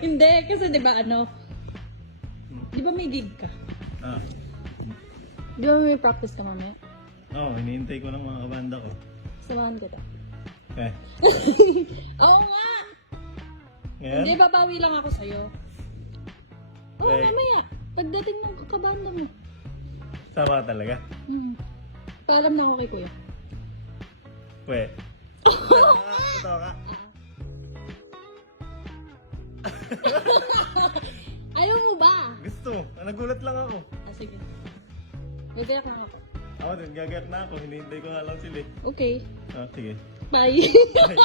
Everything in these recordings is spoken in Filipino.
Hindi, kasi diba di ba may gig ka? Ah. Di ba may practice ka mamaya? Oo, hinihintay ko ng mga kabanda ko. Samahan kita. Eh, Oo nga! ngayon? Hindi, babawi lang ako sa'yo. Oo, Okay. mamaya. Pagdating ng kabanda mo. Sama talaga. Paalam na ako kay kuya. Pwe. Totoo ka? Ayaw mo ba? Gusto. Nagulat lang ako. Sige. Gagayak lang ako. Ako din, gagayak na ako. Hinihintay ko nga lang sila eh. Okay. Ah, sige. Bye. Bye.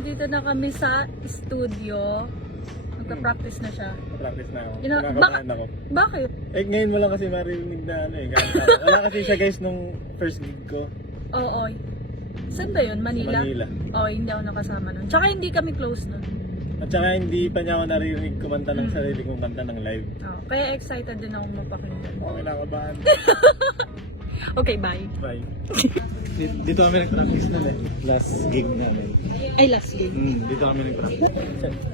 Dito na kami sa studio. Magpa-practice na siya. Practice na ako. Ina- Kinakabahan ako. Bakit? Eh, ngayon mo lang kasi marinig na ganda. Wala kasi siya guys nung first gig ko. Oo. Saan ba yun? Manila? Sa Manila. Oo, hindi ako nakasama nun. Tsaka hindi kami close nun. At saka hindi pa niya ako naririnig kumanta ng sarili kong kanta ng live. Oo, kaya excited din akong mapakinggan. Okay, kinakabahan. Okay, bye. Bye. Dito kami nag-practice na eh. Last gig namin. Ay, last game. Dito kami nag-practice.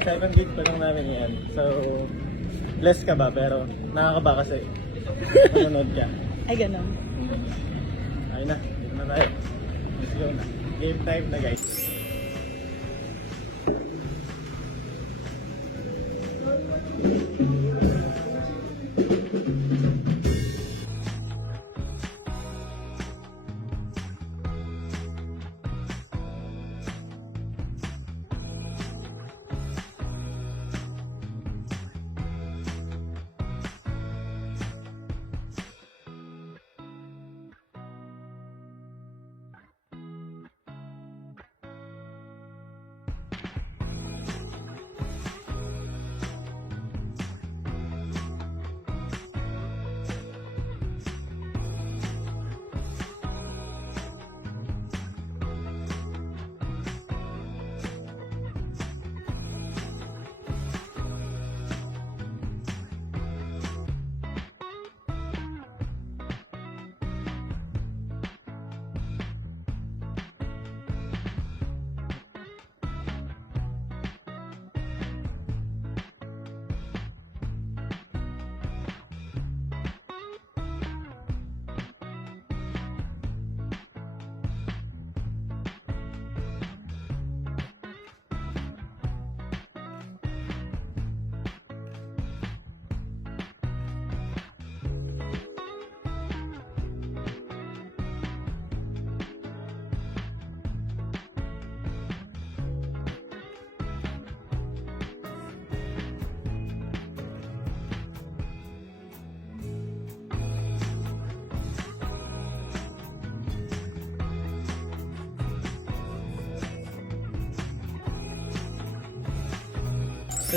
7 gig pa lang namin yan. So, blessed ka ba? Pero nakakaba kasi. Manonood ka. Ay, ganun. Ayun na, dito na tayo. Let's go na. Game time na guys.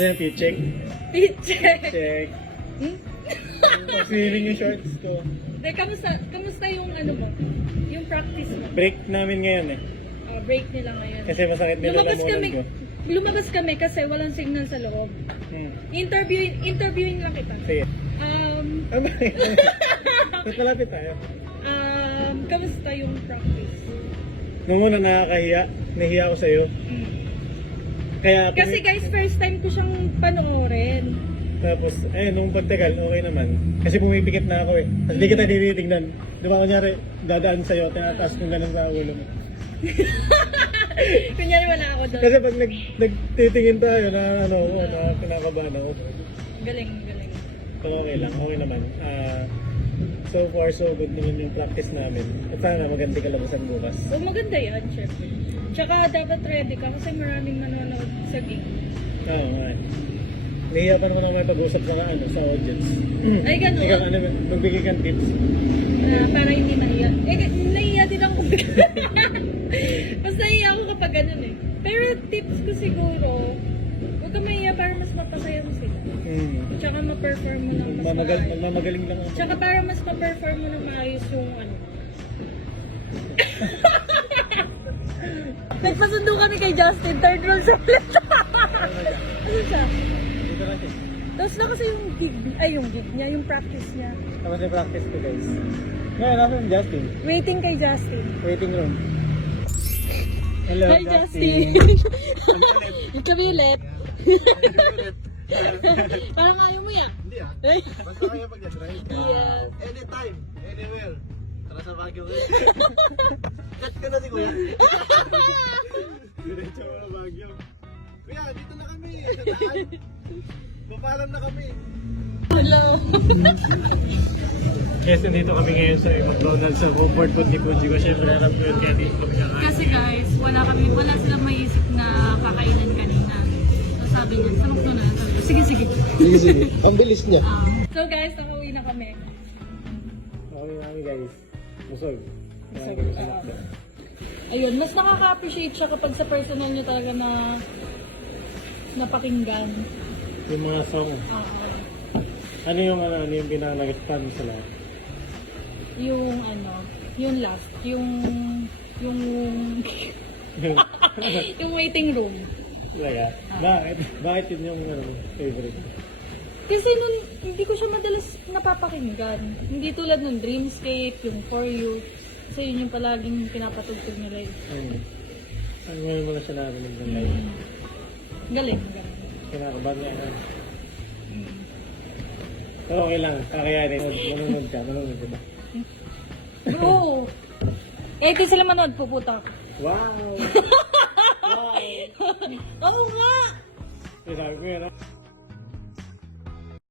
Ayan, check. Teacher! Check. Feeling yung shorts ko. Kamusta yung mo? Yung practice mo? Break namin ngayon eh. Break nila ngayon. Kasi masakit nila lamunan ko. Lumabas kami kasi walang signal sa loob. Interviewin lang kita. Sige. Ano yun? Ba't malapit tayo? Kamusta yung practice? Nung una nakakahiya, nahiya ako sa'yo. Kaya, Kasi guys, first time ko siyang panoorin. tapos, nung pagtagal, okay naman. Kasi pumipikit na ako eh. Tapos di kita tinitignan. Di ba kunyari, dadaan sa'yo, tinataas kong ganun sa ulo mo. Kunyari wala ako doon. Kasi pag nagtitingin tayo na kinakabahan ako. Galing. Pero okay lang, okay naman. So far, so good naman yung practice namin. At sana maganda kalabasan bukas. So maganda yan, syempre. Tsaka dapat ready ka kasi maraming nanonood sa gig. Oo nga. Nahiya pa naman ako may pag-usap sa audience. Ay, ganun. Ikaw, magbigay kang tips. Para hindi mahiya. Nahiya din ako. Mas nahiya ako kapag ganun eh. Pero tips ko siguro, huwag ka mahiya para mas mapasaya mo sila. Tsaka ma-perform mo ng mas maayos. Magmamagaling lang ako. Tsaka para mas ma-perform mo ng maayos yung Nagpasundo kami kay Justin, third roll sa ulit. Ano siya? Dito lang siya. Tapos na kasi yung gig niya, yung practice niya. Tapos yung practice ko guys. Ngayon, nasa yung Justin. Waiting kay Justin. Waiting room. Hello, Hi, Justin. Yung kabilet. Parang ayaw mo yan. Hindi ah. Basta kaya pag na-drive. Yes. Anytime, anywhere. Tara sa Baguio. Cut ka na si Kuya. Diretso mo na Baguio. Kuya, dito na kami. Sa daan. Papalam na kami. Hello. Yes, nandito kami ngayon sa McDonald's sa comfort food ni Puji ko. Siyempre, alam ko yun kaya dito niya. Kasi guys, wala silang maisip na kakainan kanina. So sabi niya, sa McDonald's. Sabi ko, sige. Sige. Ang bilis niya. So guys, nakauwi na kami. Okay namin guys. Busog. Busog. Kaya kami sa McDo. Ayun, mas nakaka-appreciate siya kapag sa personal niya talaga na napakinggan. Yung mga song. Ano yung pinaka-nag-spam sa lahat? Yung last, yung yung waiting room. Talaga? Bakit? Bakit yun yung favorite? Kasi nun, hindi ko siya madalas napapakinggan. Hindi tulad ng Dreamscape, yung For You. Kasi yun yung palaging pinapatugtog nila eh. Ano mo na siya narinig ng live? Galing. Kinakabahan niya na. Pero okay lang, kakayanin. Manunod ka ba? Oo. Eh, di sila manood, puputa ako. Wow! Wow! Oo nga! Sabi ko yun,